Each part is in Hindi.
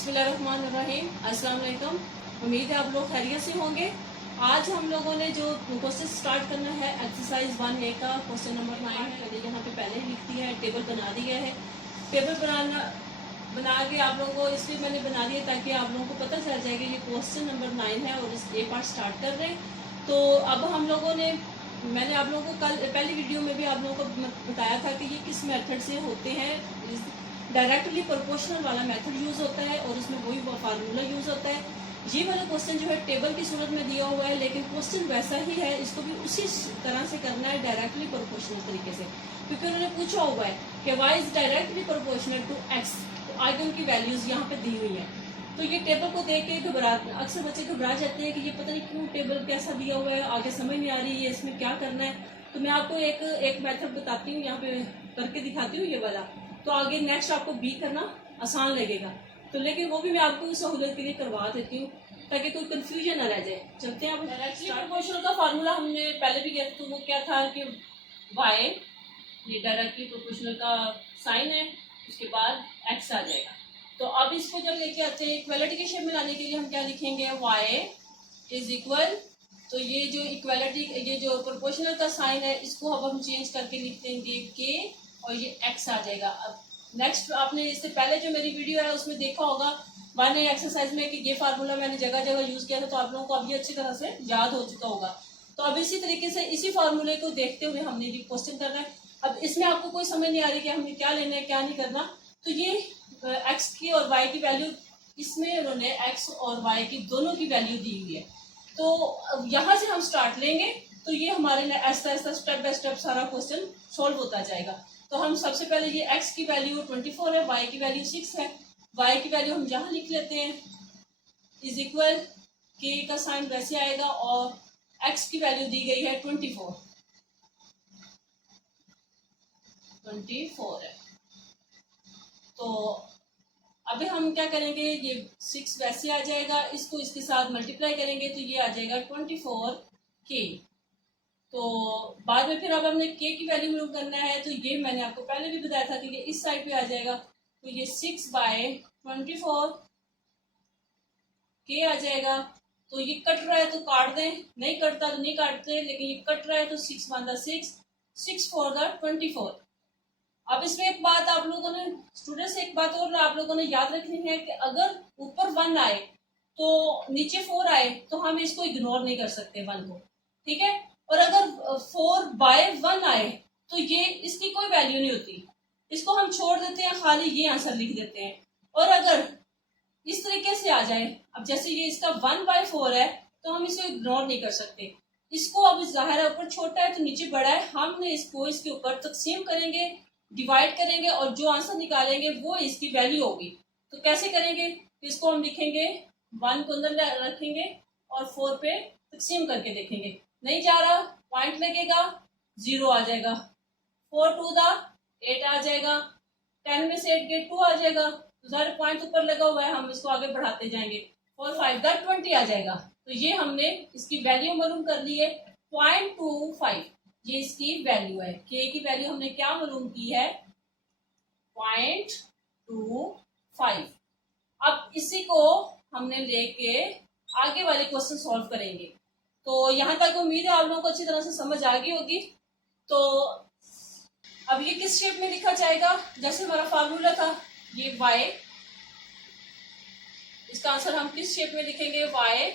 बिस्मिल्लाहिर्रहमानिर्रहीम। अस्सलाम वालेकुम। उम्मीद है आप लोग खैरियत से होंगे। आज हम लोगों ने जो क्वेश्चन स्टार्ट करना है एक्सरसाइज 1A का क्वेश्चन नंबर 9 है। मैंने यहाँ पे पहले ही लिख दिया है, टेबल बना दिया है। टेबल बना के आप लोगों को इसलिए मैंने बना दिया ताकि आप लोगों को पता चल जाएगा ये क्वेश्चन नंबर 9 है और इस ये पार्ट स्टार्ट कर रहे हैं। तो अब हम लोगों ने मैंने आप लोगों को कल पहली वीडियो में भी आप लोगों को बताया था कि ये किस मेथड से होते हैं। डायरेक्टली प्रोपोर्शनल वाला मेथड यूज़ होता है और उसमें वही फार्मूला यूज़ होता है। ये वाला क्वेश्चन जो है टेबल की सूरत में दिया हुआ है, लेकिन क्वेश्चन वैसा ही है, इसको भी उसी तरह से करना है डायरेक्टली प्रोपोर्शनल तरीके से, क्योंकि उन्होंने पूछा हुआ है कि y is directly proportional to x. तो आगे उनकी वैल्यूज़ यहाँ पे दी हुई हैं। तो ये टेबल को देख के अक्सर बच्चे घबरा जाते हैं कि ये पता नहीं क्यों टेबल कैसा दिया हुआ है, आगे समझ नहीं आ रही है इसमें क्या करना है। तो मैं आपको एक मेथड बताती हूँ, यहाँ पे करके दिखाती हूँ ये वाला। तो आगे नेक्स्ट आपको बी करना आसान लगेगा। तो लेकिन वो भी मैं आपको सहूलत के लिए करवा देती हूँ ताकि कोई कंफ्यूजन ना रह जाए। चलते हैं। अब डायरेक्टली प्रोपोर्शनल का फार्मूला हमने पहले भी किया था, तो वो क्या था कि वाई, ये डायरेक्टली प्रोपोर्शनल का साइन है, उसके बाद एक्स आ जाएगा। तो अब इसको जब लेके आते हैं इक्वालिटी के शेप में लाने के लिए हम क्या लिखेंगे, वाई इज इक्वल, तो ये जो इक्वालिटी, ये जो प्रोपोर्शनल का साइन है इसको अब हम चेंज करके लिख देंगे के, और ये x आ जाएगा। अब नेक्स्ट आपने इससे पहले जो मेरी वीडियो है उसमें देखा होगा 1A एक्सरसाइज में कि ये फार्मूला मैंने जगह जगह यूज किया था, तो आप लोगों को अब ये अच्छी तरह से याद हो चुका होगा। तो अब इसी तरीके से इसी फार्मूले को देखते हुए हमने ये क्वेश्चन करना है। अब इसमें आपको कोई समझ नहीं आ रही कि हमने क्या लेना है क्या नहीं करना। तो ये x की और y की वैल्यू, इसमें उन्होंने x और y की दोनों की वैल्यू दी हुई है। तो यहाँ से हम स्टार्ट लेंगे तो ये हमारे ऐसा ऐसा स्टेप बाय स्टेप सारा क्वेश्चन सॉल्व होता जाएगा। तो हम सबसे पहले ये x की वैल्यू 24 है, y की वैल्यू 6 है। y की वैल्यू हम यहाँ लिख लेते हैं, इज इक्वल k का साइन वैसे आएगा और x की वैल्यू दी गई है 24 है। तो अभी हम क्या करेंगे, ये 6 वैसे आ जाएगा, इसको इसके साथ मल्टीप्लाई करेंगे तो ये आ जाएगा 24k। तो बाद में फिर अब हमने k की वैल्यू मालूम करना है, तो ये मैंने आपको पहले भी बताया था कि ये इस साइड पे आ जाएगा। तो ये 6/24 k आ जाएगा। तो ये कट रहा है तो काट दें, नहीं कटता तो नहीं काटते, लेकिन ये कट रहा है तो 6 × 6, 6 4 24। अब इसमें एक बात आप लोगों ने स्टूडेंट्स, एक बात और आप लोगों ने याद रखनी है कि अगर ऊपर 1 आए तो नीचे 4 आए तो हम इसको इग्नोर नहीं कर सकते 1 को, ठीक है। और अगर 4/1 आए तो ये इसकी कोई वैल्यू नहीं होती, इसको हम छोड़ देते हैं, खाली ये आंसर लिख देते हैं। और अगर इस तरीके से आ जाए, अब जैसे ये इसका 1/4 है तो हम इसे इग्नोर नहीं कर सकते। इसको अब जाहिर है ऊपर छोटा है तो नीचे बड़ा है, हमने इसको इसके ऊपर तकसीम करेंगे, डिवाइड करेंगे और जो आंसर निकालेंगे वो इसकी वैल्यू होगी। तो कैसे करेंगे, इसको हम लिखेंगे 1 को अंदर रखेंगे और 4 पे तकसीम करके देखेंगे, नहीं जा रहा पॉइंट लगेगा, 0 आ जाएगा। 4 2 8 आ जाएगा, 10 में से 8 गए 2 आ जाएगा, तो ज़रा पॉइंट ऊपर लगा हुआ है, हम इसको आगे बढ़ाते जाएंगे। 4 5 20 आ जाएगा। तो ये हमने इसकी वैल्यू मालूम कर ली है 0.25, ये इसकी वैल्यू है। k की वैल्यू हमने क्या मालूम की है, 0.25। अब इसी को हमने लेके आगे वाले क्वेश्चन सॉल्व करेंगे। तो यहाँ तक उम्मीद है आप लोगों को अच्छी तरह से समझ आ गई होगी। तो अब ये किस शेप में लिखा जाएगा, जैसे हमारा फार्मूला था ये y, इसका आंसर हम किस शेप में लिखेंगे, y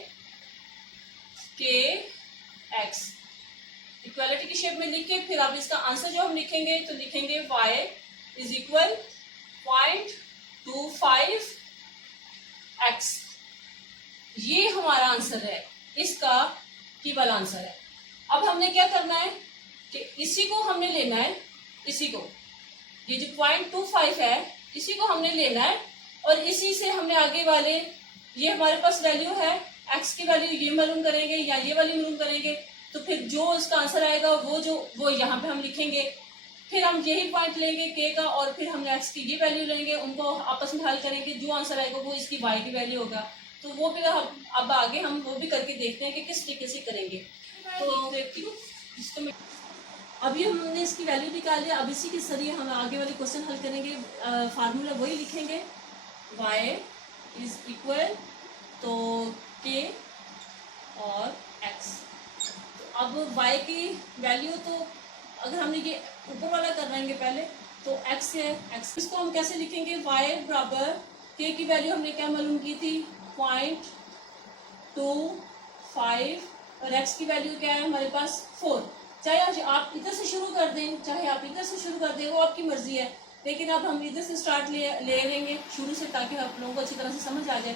k x, इक्वालिटी की शेप में लिख के फिर अब इसका आंसर जो हम लिखेंगे तो लिखेंगे y इज इक्वल 0.25 x। ये हमारा आंसर है, इसका केवल आंसर है। अब हमने क्या करना है कि इसी को हमने लेना है, इसी को, ये जो 0.25 है इसी को हमने लेना है और इसी से हमने आगे वाले, ये हमारे पास वैल्यू है x की वैल्यू, ये मालूम करेंगे या ये वाली मालूम करेंगे। तो फिर जो इसका आंसर आएगा वो यहाँ पे हम लिखेंगे, फिर हम यही पॉइंट लेंगे k का और फिर हमने x की ये वैल्यू लेंगे, उनको आपस में हल करेंगे, जो आंसर आएगा वो इसकी y की वैल्यू होगा। तो वो भी अब आगे हम वो भी करके देखते हैं कि किस तरीके से करेंगे। तो देखती हूँ इसको, अभी हमने इसकी वैल्यू निकाल लिया। अब इसी के जरिए हम आगे वाले क्वेश्चन हल करेंगे। फार्मूला वही लिखेंगे, y इज इक्वल तो के और एक्स। तो अब y की वैल्यू तो अगर हमने ये ऊपर वाला कर रहेंगे पहले तो x है, x इसको हम कैसे लिखेंगे, y बराबर k की वैल्यू हमने क्या मालूम की थी 0.25 और x की वैल्यू क्या है हमारे पास 4। चाहे आप इधर से शुरू कर दें चाहे आप इधर से शुरू कर दें, वो आपकी मर्जी है, लेकिन अब हम इधर से स्टार्ट ले लेंगे शुरू से ताकि आप लोगों को अच्छी तरह से समझ आ जाए।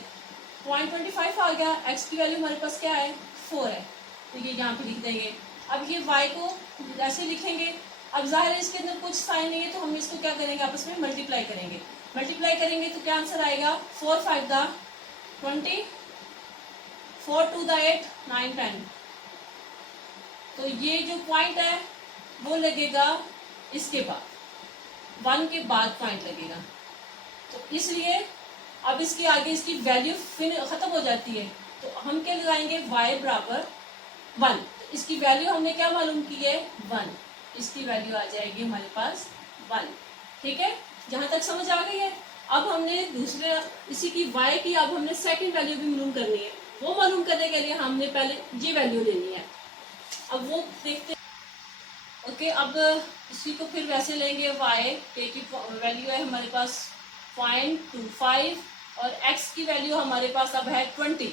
0.25 आ गया, x की वैल्यू हमारे पास क्या है 4 है, तो ये यहाँ पे लिख देंगे। अब ये y को ऐसे लिखेंगे, अब जाहिर है इसके अंदर कुछ साइन नहीं है तो हम इसको क्या करेंगे आपस में मल्टीप्लाई करेंगे। मल्टीप्लाई करेंगे तो क्या आंसर आएगा 4 5 दा 20, 4 2 दा 8 9 10। तो ये जो पॉइंट है वो लगेगा इसके बाद 1 के बाद पॉइंट लगेगा, तो इसलिए अब इसके आगे इसकी वैल्यू खत्म हो जाती है, तो हम क्या लगाएंगे y बराबर 1। तो इसकी वैल्यू हमने क्या मालूम की है 1, इसकी वैल्यू आ जाएगी हमारे पास 1। ठीक है, जहां तक समझ आ गई है। अब हमने दूसरे इसी की y की अब हमने सेकंड वैल्यू भी मालूम करनी है, वो मालूम करने के लिए हमने पहले ये वैल्यू लेनी है। अब वो देखते ओके, अब इसी को फिर वैसे लेंगे y की वैल्यू है हमारे पास 0.25 और x की वैल्यू हमारे पास अब है 20,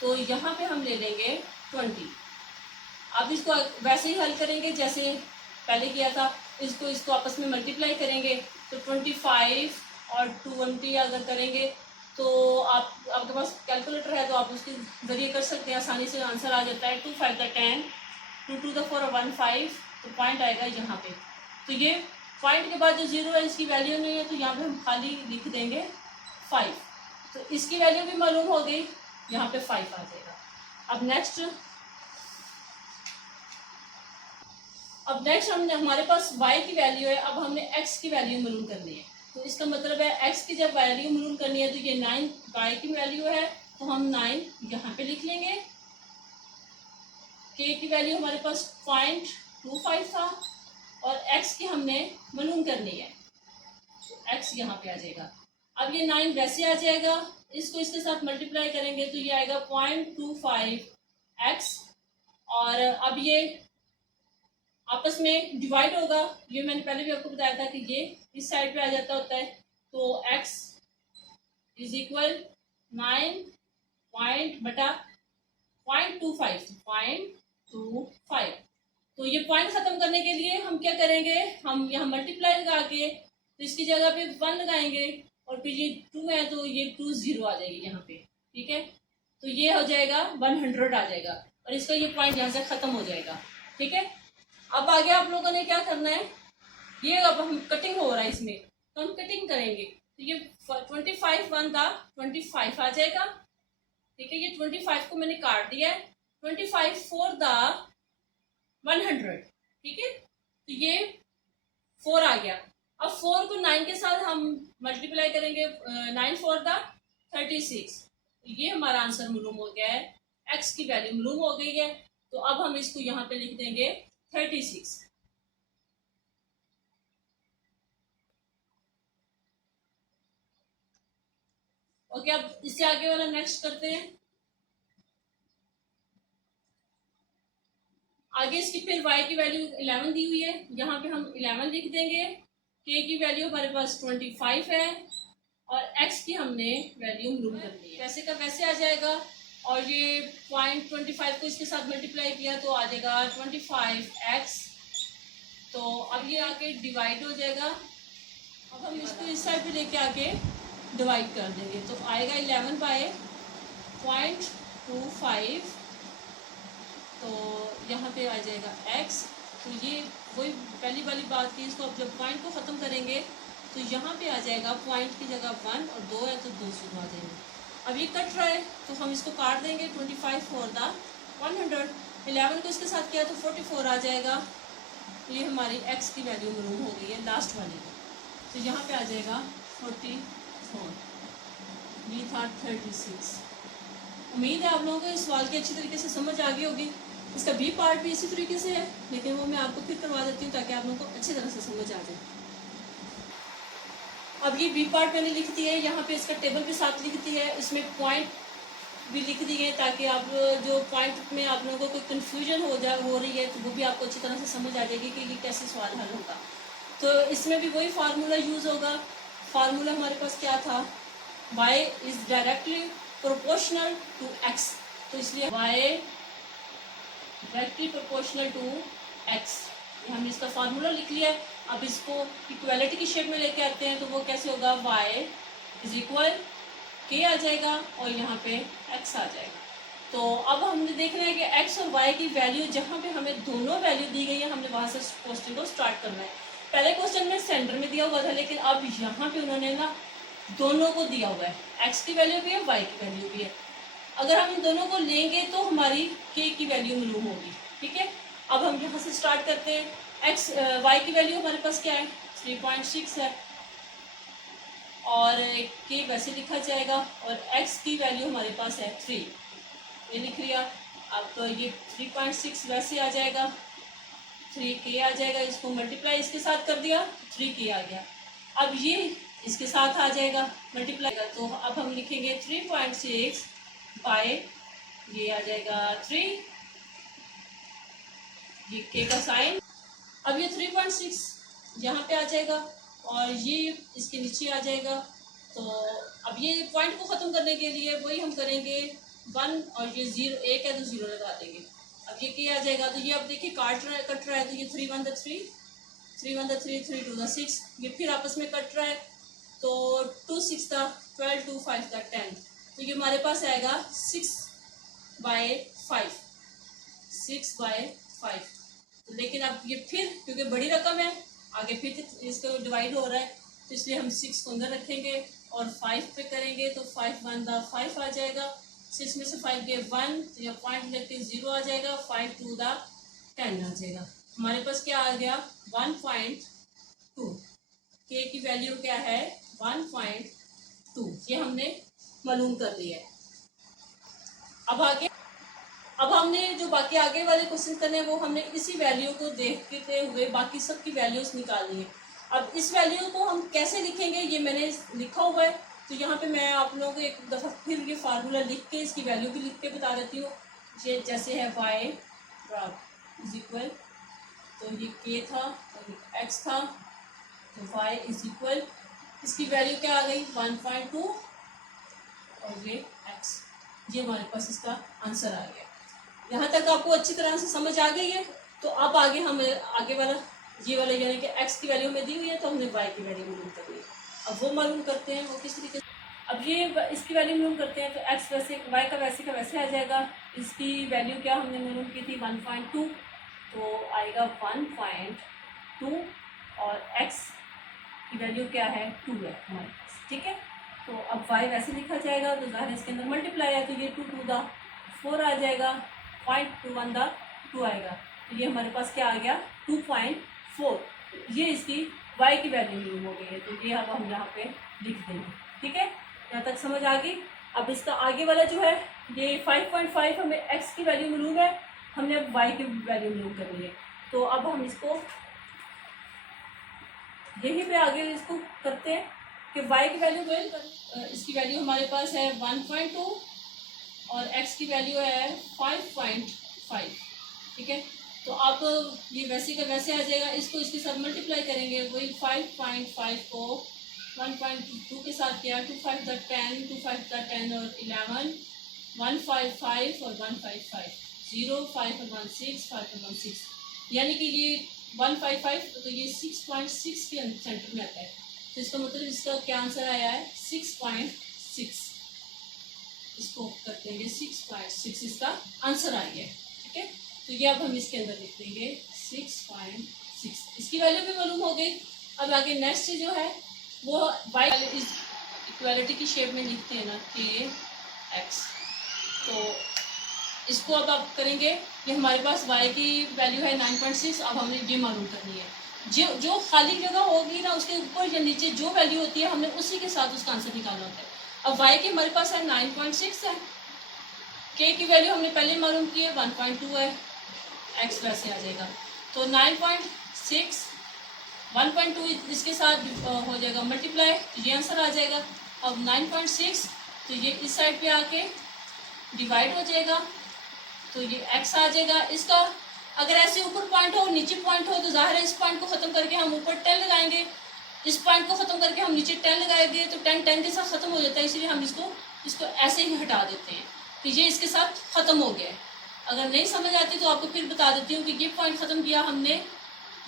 तो यहाँ पे हम ले लेंगे 20। अब इसको वैसे ही हल करेंगे जैसे पहले किया था, इसको आपस में मल्टीप्लाई करेंगे तो 25 और 20 अगर करेंगे तो आपके पास कैलकुलेटर है तो आप उसके जरिए कर सकते हैं, आसानी से आंसर आ जाता है 2 5 दा 10, 2 2 दा 4 1 5, तो पॉइंट आएगा यहाँ पे। तो ये पॉइंट के बाद जो जीरो है इसकी वैल्यू नहीं है, तो यहाँ पे हम खाली लिख देंगे 5, तो इसकी वैल्यू भी मालूम हो गई, यहाँ पे 5 आ जाएगा। अब नेक्स्ट हमने हमारे पास y की वैल्यू है, अब हमने x की वैल्यू मालूम करनी है। तो इसका मतलब है x की जब वैल्यू मालूम करनी है तो ये 9 y की वैल्यू है तो हम 9 यहाँ पे लिख लेंगे। k की वैल्यू हमारे पास 0.25 था और x की हमने मालूम करनी है, तो x यहाँ पे आ जाएगा। अब ये 9 वैसे आ जाएगा, इसको इसके साथ मल्टीप्लाई करेंगे तो ये आएगा 0.25x और अब ये आपस में डिवाइड होगा। ये मैंने पहले भी आपको बताया था कि ये इस साइड पे आ जाता होता है, तो x इज इक्वल 9 पॉइंट बटा 0.25 तो ये पॉइंट खत्म करने के लिए हम क्या करेंगे, हम यहाँ मल्टीप्लाई लगा के तो इसकी जगह पे 1 लगाएंगे और फिर ये 2 है तो ये 2 0 आ जाएगी यहाँ पे। ठीक है, तो ये हो जाएगा 100 आ जाएगा और इसका ये पॉइंट यहाँ से खत्म हो जाएगा। ठीक है, अब आगे आप लोगों ने क्या करना है, ये अब हम कटिंग हो रहा है इसमें तो हम कटिंग करेंगे, तो ये 25 1 था 25 आ जाएगा। ठीक है, ये 25 को मैंने काट दिया है, 25 4 दा 100। ठीक है, तो ये 4 आ गया। अब 4 को 9 के साथ हम मल्टीप्लाई करेंगे, 9 4 दा 36, तो ये हमारा आंसर मालूम हो गया है, x की वैल्यू मालूम हो गई है। तो अब हम इसको यहाँ पे लिख देंगे 36। ओके, अब इससे आगे वाला नेक्स्ट करते हैं। आगे इसकी फिर y की वैल्यू 11 दी हुई है, यहाँ पे हम 11 लिख देंगे। k की वैल्यू हमारे पास 25 है और x की हमने वैल्यू मालूम कर ली है, वैसे का वैसे आ जाएगा। और ये 0.25 को इसके साथ मल्टीप्लाई किया तो आ जाएगा 25x, तो अब ये आके डिवाइड हो जाएगा। अब हम इसको इस साइड पे लेके आके डिवाइड कर देंगे तो आएगा 11 बाय 0.25, तो यहाँ पे आ जाएगा x। तो ये वही पहली वाली बात थी, इसको अब जब पॉइंट को ख़त्म करेंगे तो यहाँ पे आ जाएगा पॉइंट की जगह 1 और 2 है तो 2 शुरू आ जाएंगे। अब ये कट रहा है तो हम इसको काट देंगे, 25 4 दा 100, 11 को इसके साथ किया तो 44 आ जाएगा। तो ये हमारी x की वैल्यू मालूम हो गई है लास्ट वाली, तो यहाँ पे आ जाएगा 44, ये था 36। उम्मीद है आप लोगों को इस सवाल की अच्छी तरीके से समझ आ गई होगी। इसका बी पार्ट भी इसी तरीके से है, लेकिन वो मैं आपको फिर करवा देती हूँ ताकि आप लोगों को अच्छी तरह से समझ आ जाए। अब ये बी पार्ट मैंने लिख दिया है, यहाँ पे इसका टेबल भी साथ लिख दिया है, इसमें पॉइंट भी लिख दिए हैं ताकि आप जो पॉइंट में आप लोगों को कोई कन्फ्यूजन हो रही है तो वो भी आपको अच्छी तरह से समझ आ जाएगी कि ये कैसे सवाल हल होगा। तो इसमें भी वही फार्मूला यूज़ होगा। फार्मूला हमारे पास क्या था, y is directly proportional to x, तो इसलिए y directly proportional to x, ये हमने इसका फार्मूला लिख लिया है। अब इसको इक्वालिटी की शेप में लेके आते हैं तो वो कैसे होगा, y इज इक्वल k आ जाएगा और यहाँ पे x आ जाएगा। तो अब हमने देखना है कि x और y की वैल्यू जहाँ पे हमें दोनों वैल्यू दी गई है हमने वहाँ से क्वेश्चन को स्टार्ट करना है। पहले क्वेश्चन में सेंटर में दिया हुआ था, लेकिन अब यहाँ पे उन्होंने ना दोनों को दिया हुआ है, x की वैल्यू भी है y की वैल्यू भी है। अगर हम इन दोनों को लेंगे तो हमारी k की वैल्यू मालूम होगी। ठीक है, अब हम यहाँ से स्टार्ट करते हैं। y की वैल्यू हमारे पास क्या है, 3.6 है और k वैसे लिखा जाएगा और x की वैल्यू हमारे पास है 3, ये लिख लिया। अब तो ये 3.6 वैसे आ जाएगा, 3k आ जाएगा, इसको मल्टीप्लाई इसके साथ कर दिया 3k आ गया। अब ये इसके साथ आ जाएगा मल्टीप्लाई, तो अब हम लिखेंगे 3.6 बाय ये आ जाएगा 3, ये k का साइन। अब ये 3.6 यहाँ पे आ जाएगा और ये इसके नीचे आ जाएगा। तो अब ये पॉइंट को ख़त्म करने के लिए वही हम करेंगे 1 और ये 0 1 है तो 0 लगा देंगे। अब ये क्या आ जाएगा, तो ये अब देखिए कट रहा है, तो ये 3 1 3, 3 1 3, 3 2 6, ये फिर आपस में कट रहा है तो 2 6 12, 2 5 10, तो ये हमारे पास आएगा 6/5, 6/5। लेकिन अब ये फिर क्योंकि बड़ी रकम है आगे फिर इसको डिवाइड हो रहा है तो इसलिए हम 6 को अंदर रखेंगे और 5 पे करेंगे तो 5 1 5 आ जाएगा, 6 में से 5 गए 1 तो यह पॉइंट लेके 0 आ जाएगा, 5 2 10 आ जाएगा। हमारे पास क्या आ गया 1.2, k की वैल्यू क्या है 1.2, ये हमने मालूम कर लिया है। अब हमने जो बाकी आगे वाले क्वेश्चन करने हैं वो हमने इसी वैल्यू को देखते हुए बाकी सब की वैल्यूज निकालनी है। अब इस वैल्यू को हम कैसे लिखेंगे ये मैंने लिखा हुआ है, तो यहाँ पे मैं आप लोगों को एक दफ़ा फिर ये फार्मूला लिख के इसकी वैल्यू भी लिख के बता देती हूँ। ये जैसे है y इज इक्वल, तो ये k था और ये x था, तो y इज इक्वल इसकी वैल्यू क्या आ गई 1.2 और ये x, ये हमारे पास इसका आंसर आ गया। यहाँ तक आपको अच्छी तरह से समझ आ गई है। तो अब आगे हम आगे वाला ये वाला यानी कि x की वैल्यू में दी हुई है तो हमने y की वैल्यू मालूम करनी है। अब वो मालूम करते हैं वो किस तरीके से, अब ये इसकी वैल्यू मालूम करते हैं तो x वैसे y का वैसे आ जाएगा। इसकी वैल्यू क्या हमने मालूम की थी 1.2, तो आएगा 1.2 और x की वैल्यू क्या है 2 है हमारे पास। ठीक है, तो अब y वैसे लिखा जाएगा तो ज़ाहिर इसके अंदर मल्टीप्लाई है तो ये 2 2 4 आ जाएगा, 0.21 2 आएगा, तो ये हमारे पास क्या आ गया 2.4, ये इसकी y की वैल्यू मालूम हो गई है। तो ये अब हम यहाँ पे लिख देंगे। ठीक है, यहाँ तक समझ आ गई। अब इसका आगे वाला जो है ये 5.5 हमें x की वैल्यू मालूम है, हमने अब y की वैल्यू मालूम करनी है। तो अब हम इसको यहीं पे आगे इसको करते हैं कि y की वैल्यू इसकी वैल्यू हमारे पास है 1.2 और x की वैल्यू है 5.5। ठीक है, तो अब ये वैसे का वैसे आ जाएगा, इसको इसके साथ मल्टीप्लाई करेंगे, वही 5.5 को 1.2 के साथ किया, 2 5 10, 2 5 10 और 11, 155 और 155, 0 5 और 1 6, 5 और 1 6, यानी कि ये 155 तो ये 6.6 के सेंटर में आता है। तो इसका मतलब इसका क्या आंसर आया है 6.6, इसको करते हैं 6.6 इसका आंसर आ गया। ठीक है, तो ये अब हम इसके अंदर लिख देंगे 6.6, इसकी वैल्यू भी मालूम हो गई। अब आगे नेक्स्ट जो है वो y इक्वालिटी की शेप में लिखते हैं ना k x, तो इसको अब आप करेंगे, ये हमारे पास y की वैल्यू है 9.6, अब हमने ये मालूम करनी है। जो खाली जगह होगी ना उसके ऊपर या नीचे जो वैल्यू होती है हमने उसी के साथ उसका आंसर निकालना होता है। अब y की हमारे पास है 9.6 है, k की वैल्यू हमने पहले मालूम की है 1.2 है, x वैसे आ जाएगा, तो 9.6 1.2 इसके साथ हो जाएगा मल्टीप्लाई, तो ये आंसर आ जाएगा। अब 9.6 तो ये इस साइड पे आके डिवाइड हो जाएगा, तो ये x आ जाएगा। इसका अगर ऐसे ऊपर पॉइंट हो और नीचे पॉइंट हो तो जाहिर है इस पॉइंट को ख़त्म करके हम ऊपर 10 लगाएंगे, इस पॉइंट को ख़त्म करके हम नीचे 10 लगाएंगे, तो 10 10 के साथ ख़त्म हो जाता है, इसलिए हम इसको ऐसे ही हटा देते हैं कि ये इसके साथ ख़त्म हो गया है। अगर नहीं समझ आती तो आपको फिर बता देती हूँ कि ये पॉइंट ख़त्म किया हमने,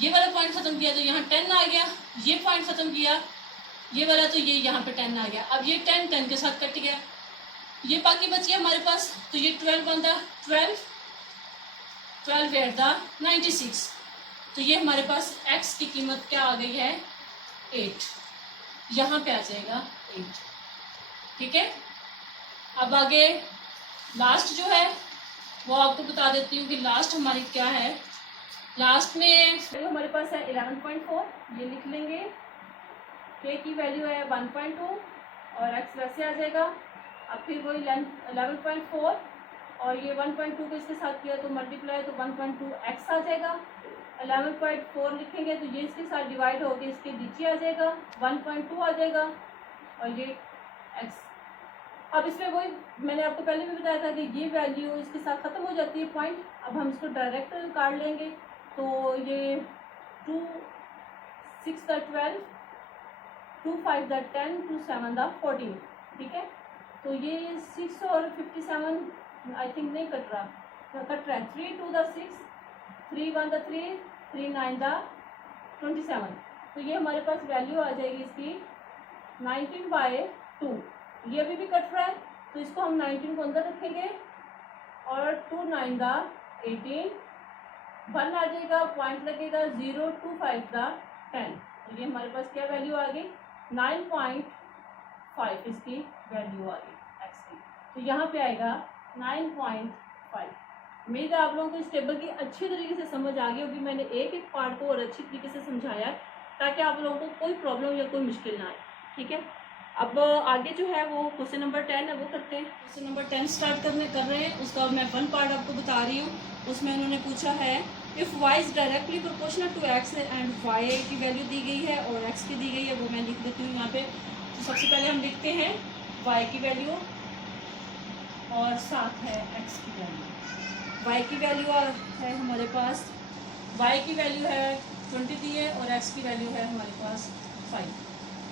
ये वाला पॉइंट ख़त्म किया तो यहाँ 10 आ गया, ये पॉइंट ख़त्म किया ये वाला तो ये यहाँ पे 10 आ गया। अब ये 10 10 के साथ कट गया, ये बाकी बच गया हमारे पास, तो ये 12 बनता, 12 एट द 96, तो ये हमारे पास x की कीमत क्या आ गई है 8, यहाँ पे आ जाएगा 8। ठीक है, अब आगे लास्ट जो है वो आपको बता देती हूँ कि लास्ट हमारी क्या है। लास्ट में हमारे पास है 11.4, ये लिख लेंगे, k की वैल्यू है 1.2 और x वैसे आ जाएगा। अब फिर वही 11.4 और ये 1.2 को इसके साथ किया तो मल्टीप्लाई, तो 1.2 x आ जाएगा। 11.4 लिखेंगे तो ये इसके साथ डिवाइड होकर इसके नीचे आ जाएगा, 1.2 आ जाएगा और ये x। अब इसमें वही मैंने आपको पहले भी बताया था कि ये वैल्यू इसके साथ ख़त्म हो जाती है पॉइंट। अब हम इसको डायरेक्ट काट लेंगे, तो ये 2 6 द 12, 2 5 द 10, 2 7 द 14। ठीक है, तो ये 6 और 57 आई थिंक नहीं कट रहा, कट रहा है 3 2 द 6, 3 1 द 3, 3 9 द 27। तो ये हमारे पास वैल्यू आ जाएगी इसकी 19/2। ये अभी भी कट रहा है तो इसको हम 19 को अंदर रखेंगे और 2 9 द 18, 1 आ जाएगा, पॉइंट लगेगा 0 2 5 द 10। तो ये हमारे पास क्या वैल्यू आ गई 9.5, इसकी वैल्यू आ गई x की, तो यहाँ पे आएगा 9.5। उम्मीद है आप लोगों को इस टेबल की अच्छी तरीके से समझ आ गई होगी। मैंने एक एक पार्ट को और अच्छी तरीके से समझाया ताकि आप लोगों को कोई प्रॉब्लम या कोई मुश्किल ना आए। ठीक है, अब आगे जो है वो क्वेश्चन नंबर 10 है, वो करते हैं। क्वेश्चन नंबर 10 स्टार्ट कर रहे हैं, उसका मैं वन पार्ट आपको बता रही हूँ। उसमें उन्होंने पूछा है if y is directly proportional to x and y की वैल्यू दी गई है और x की दी गई है, वो मैं लिख देती हूँ यहाँ पे। तो सबसे पहले हम लिखते हैं y की वैल्यू और साथ है x की वैल्यू। y की वैल्यू है हमारे पास, y की वैल्यू है 20 दी है और x की वैल्यू है हमारे पास 5।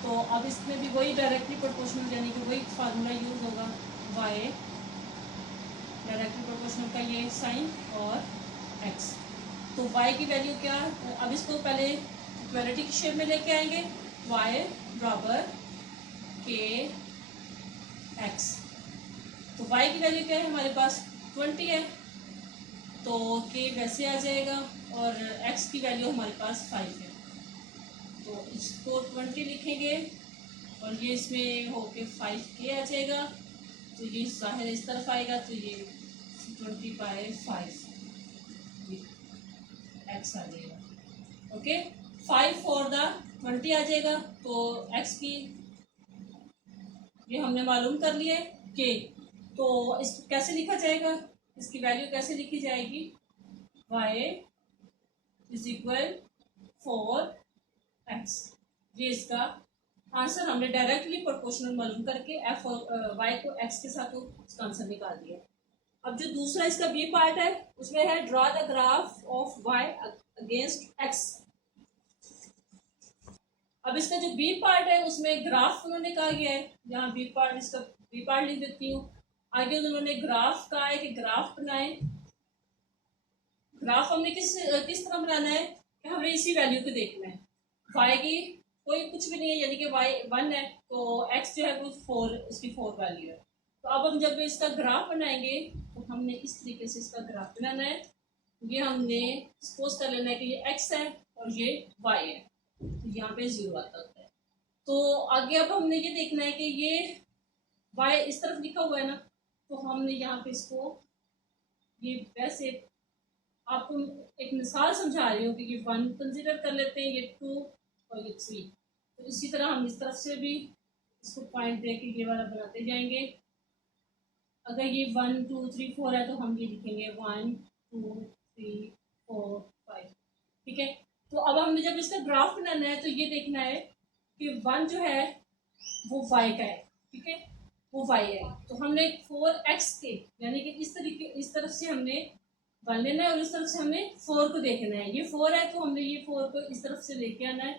तो अब इसमें भी वही डायरेक्टली प्रोपोर्शनल यानी कि वही फार्मूला यूज होगा, y डायरेक्टली प्रोपोर्शनल का ये साइन और x। तो y की वैल्यू क्या, अब इसको पहले इक्वालिटी की शेप में लेके आएंगे, y बराबर k x। तो y की वैल्यू क्या है हमारे पास 20 है, तो k वैसे आ जाएगा और x की वैल्यू हमारे पास 5 है। तो इसको 20 लिखेंगे और ये इसमें होके 5k आ जाएगा, तो ये जाहिर इस तरफ आएगा, तो ये 20/5 x आ जाएगा। ओके, 5 फॉर द 20 आ जाएगा, तो x की ये हमने मालूम कर लिया है k। तो इसको कैसे लिखा जाएगा, इसकी वैल्यू कैसे लिखी जाएगी, y इज इक्वल 4x। ये इसका आंसर हमने डायरेक्टली प्रोपोर्शनल मालूम करके f और y को x के साथ उसका आंसर निकाल दिया। अब जो दूसरा इसका बी पार्ट है उसमें है draw the graph of y against x। अब इसका जो बी पार्ट है उसमें ग्राफ उन्होंने कहा गया है, यहाँ बी पार्ट, इसका बी पार्ट लिख देती हूँ। आगे उन्होंने ग्राफ कहा है कि ग्राफ बनाए। ग्राफ हमने किस तरह बनाना है कि हमें इसी वैल्यू को देखना है, y की कोई कुछ भी नहीं है यानी कि y 1 है, तो x जो है वो 4, उसकी 4 वैल्यू है। तो अब हम जब इसका ग्राफ बनाएंगे तो हमने इस तरीके से इसका ग्राफ बनाना है। ये हमने सपोज कर लेना है कि ये x है और ये y है, तो यहाँ पे 0 आता होता है। तो आगे अब हमने ये देखना है कि ये y इस तरफ लिखा हुआ है ना, तो हमने यहाँ पे इसको ये वैसे आपको एक मिसाल समझा रही हूँ कि ये 1 कंसिडर कर लेते हैं, ये 2 और ये 3। तो इसी तरह हम इस तरफ से भी इसको पॉइंट दे के ये वाला बनाते जाएंगे। अगर ये 1 2 3 4 है तो हम ये लिखेंगे 1 2 3 4 5। ठीक है, तो अब हम हमें जब इसका ग्राफ बनाना है तो ये देखना है कि 1 जो है वो y का है, ठीक है, वो y है। तो हमने 4x के यानी कि इस तरफ से हमने 1 लेना है और इस तरफ से हमें 4 को देखना है। ये 4 है तो हमने ये 4 को इस तरफ से लेके आना है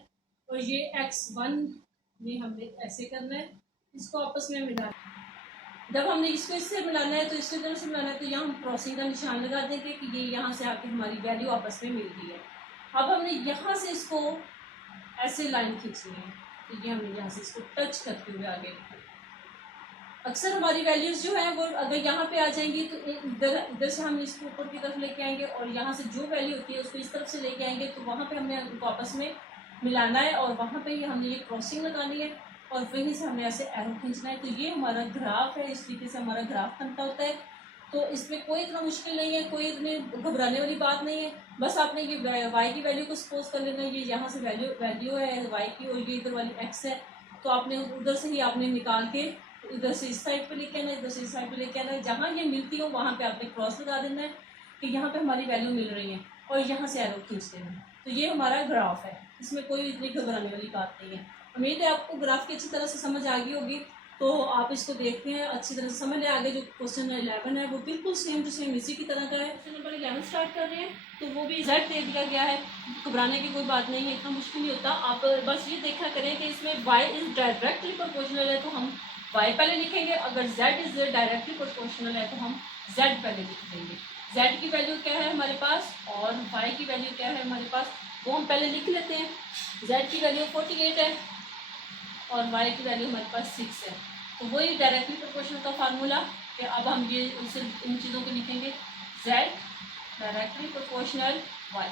और ये x1 ये हमने ऐसे करना है, इसको आपस में मिलाना है। जब हमने इसको इससे मिलाना है तो इसके तरफ से मिलाना है तो यहाँ हम क्रॉसिंग का निशान लगा देंगे कि ये यहाँ से आके हमारी वैल्यू आपस में मिल गई है। अब हमने यहाँ से इसको ऐसे लाइन खींचनी है, तो ये हमने यहाँ से इसको टच करते हुए आगे। अक्सर हमारी वैल्यूज़ जो है वो अगर यहाँ पे आ जाएंगी तो इधर से हम इसको ऊपर की तरफ लेके आएंगे और यहाँ से जो वैल्यू होती है उसको इस तरफ से लेके आएंगे, तो वहाँ पे हमने उनको आपस में मिलाना है और वहाँ पे हमने ये क्रॉसिंग लगानी है और वहीं से हमें ऐसे एरो खींचना है। तो ये हमारा ग्राफ है, इस तरीके से हमारा ग्राफ बनता होता है। तो इसमें कोई इतना मुश्किल नहीं है, कोई इतनी घबराने वाली बात नहीं है। बस आपने ये वाई की वैल्यू को सपोज कर लेना, ये यहाँ से वैल्यू है वाई की और ये इधर वाली एक्स है, तो आपने उधर से ही आपने निकाल के इधर से इस साइड पे लेके आना है, इधर से इस साइड पे लेके आना है। जहाँ ये मिलती हो वहाँ पे आपने क्रॉस लगा देना है कि यहाँ पे हमारी वैल्यू मिल रही है और यहाँ से एरो खींच देना है। तो ये हमारा ग्राफ है, इसमें कोई इतनी घबराने वाली बात नहीं है। उम्मीद है आपको ग्राफ की अच्छी तरह से समझ आ गई होगी, तो आप इसको देखते हैं अच्छी तरह से समझ लें। आगे जो क्वेश्चन 11 है वो बिल्कुल सेम टू सेम इसी की तरह का है। क्वेश्चन नंबर 11 स्टार्ट कर रहे हैं, तो वो भी Z दे दिया गया है, घबराने की कोई बात नहीं है, इतना मुश्किल नहीं होता। आप बस ये देखा करें कि इसमें y इज डायरेक्टली प्रोपोर्शनल है तो हम y पहले लिखेंगे, अगर z इज डायरेक्टली प्रोपोर्शनल है तो हम z पहले लिख देंगे। z की वैल्यू क्या है हमारे पास और y की वैल्यू क्या है हमारे पास, वो हम पहले लिख लेते हैं। z की वैल्यू 48 है और y की वैल्यू हमारे पास 6 है। तो वही डायरेक्टली प्रोपोर्शनल का फार्मूला कि अब हम ये इन चीज़ों को लिखेंगे, z डायरेक्टली प्रोपोर्शनल y।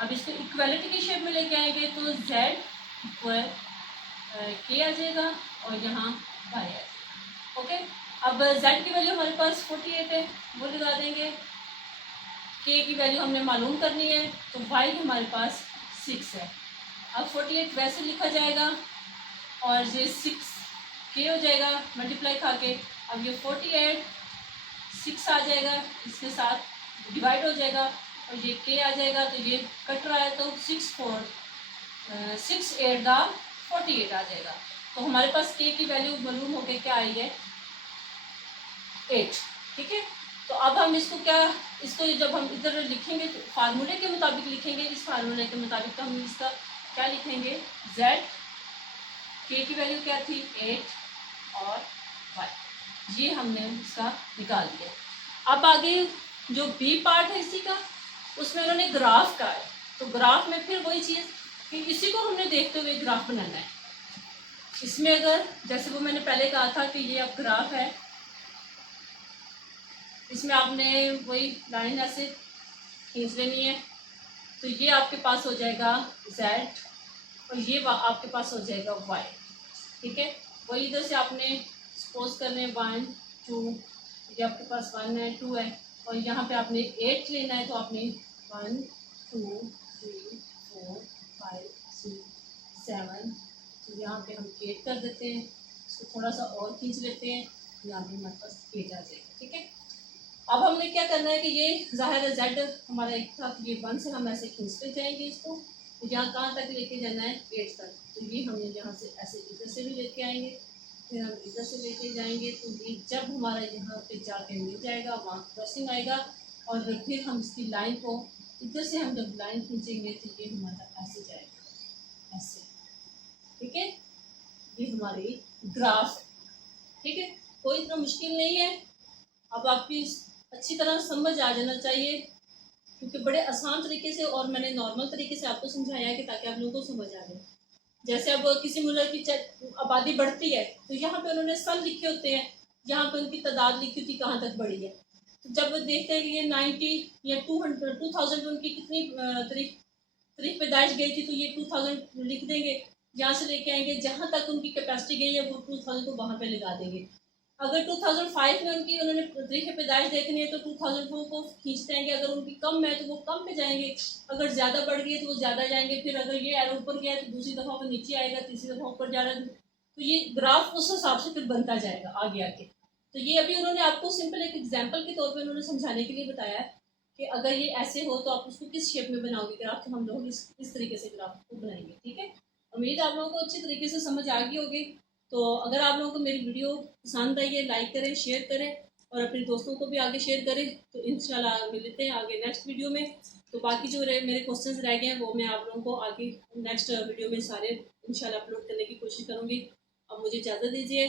अब इसको इक्वालिटी की शेप में लेके आएंगे तो z इक्वल k आ जाएगा और यहाँ y आ जाएगा। ओके, अब z की वैल्यू हमारे पास 48 है, वो लगा देंगे। k की वैल्यू हमने मालूम करनी है तो y हमारे पास 6 है। अब 48 वैसे लिखा जाएगा और ये 6 k हो जाएगा मल्टीप्लाई खा के। अब ये 48 6 आ जाएगा, इसके साथ डिवाइड हो जाएगा और ये k आ जाएगा, तो ये कट रहा है तो 6 8 का 48 आ जाएगा। तो हमारे पास k की वैल्यू मालूम हो गई क्या आई है 8। ठीक है, तो अब हम इसको जब हम इधर लिखेंगे तो फार्मूले के मुताबिक लिखेंगे, इस फार्मूले के मुताबिक तो हम इसका क्या लिखेंगे, z k की वैल्यू क्या थी 8 और y, ये हमने इसका निकाल दिया। अब आगे जो b पार्ट है इसी का, उसमें उन्होंने ग्राफ का है, तो ग्राफ में फिर वही चीज़ कि इसी को हमने देखते हुए ग्राफ बनाना है। इसमें अगर जैसे वो मैंने पहले कहा था कि ये अब ग्राफ है, इसमें आपने वही लाइन ऐसे खींच लेनी है, तो ये आपके पास हो जाएगा z और ये आपके पास हो जाएगा y। ठीक है, वही इधर से आपने सपोज करने 1 2, ये आपके पास 1 है 2 है और यहाँ पे आपने 8 लेना है, तो आपने 1 2 3 4 5 6 7, तो यहाँ पे हम 8 कर देते हैं, इसको थोड़ा सा और खींच लेते हैं, यहाँ पे हमारे पास 8 आ जाएगा। ठीक है, अब हमने क्या करना है कि ये ज़ाहिर है z हमारा एक था, ये 1 से हम ऐसे खींचते जाएंगे इसको, तो यहाँ कहाँ तक लेके जाना है 8 तक, तो ये हमने यहाँ से ऐसे इधर से भी लेके आएंगे, फिर हम इधर से लेके जाएंगे, तो ये जब हमारा यहाँ पे जाके मिल जाएगा वहाँ क्रॉसिंग आएगा और फिर हम इसकी लाइन को इधर से हम जब लाइन खींचेंगे तो ये हमारा ऐसे जाएगा ऐसे। ठीक है, ये हमारी ग्राफ है। ठीक है, कोई इतना मुश्किल नहीं है, अब आपकी अच्छी तरह समझ आ जाना चाहिए क्योंकि बड़े आसान तरीके से और मैंने नॉर्मल तरीके से आपको समझाया है कि ताकि आप लोगों को समझ आ जाए। जैसे अब किसी मुल्क की आबादी बढ़ती है तो यहाँ पे उन्होंने सन लिखे होते हैं, यहाँ पे उनकी तादाद लिखी होती कहाँ तक बढ़ी है, तो जब वो देखते हैं कि ये 90 या 2000 उनकी कितनी तारीख पैदाइश गई थी, तो ये 2000 लिख देंगे, यहाँ से लेके आएंगे जहाँ तक उनकी कैपेसिटी गई है वो 2000 को वहाँ पे लगा देंगे। अगर 2005 में उन्होंने तारीख पैदाइश देखनी है तो 2002 को खींच देंगे, अगर उनकी कम है तो वो कम पे जाएंगे, अगर ज़्यादा बढ़ गई है तो वो ज़्यादा जाएंगे, फिर अगर ये एरो ऊपर गया है तो दूसरी दफ़ा वो नीचे आएगा, तीसरी दफ़ा ऊपर जा रहा है, तो ये ग्राफ उस हिसाब से फिर बनता जाएगा आगे आगे। तो ये अभी उन्होंने आपको सिंपल एक एग्जाम्पल के तौर पर उन्होंने समझाने के लिए बताया है कि अगर ये ऐसे हो तो आप उसको किस शेप में बनाओगे ग्राफ, तो हम लोग इस तरीके से ग्राफ को बनाएंगे। ठीक है, उम्मीद आप लोगों को अच्छी तरीके से समझ आ गई होगी। तो अगर आप लोगों को मेरी वीडियो पसंद आई है, लाइक करें, शेयर करें और अपने दोस्तों को भी आगे शेयर करें। तो इंशाल्लाह मिलते हैं आगे नेक्स्ट वीडियो में। तो बाकी जो मेरे क्वेश्चंस रह गए हैं वो मैं आप लोगों को आगे नेक्स्ट वीडियो में सारे इंशाल्लाह अपलोड करने की कोशिश करूँगी। अब मुझे इजाज़त दीजिए।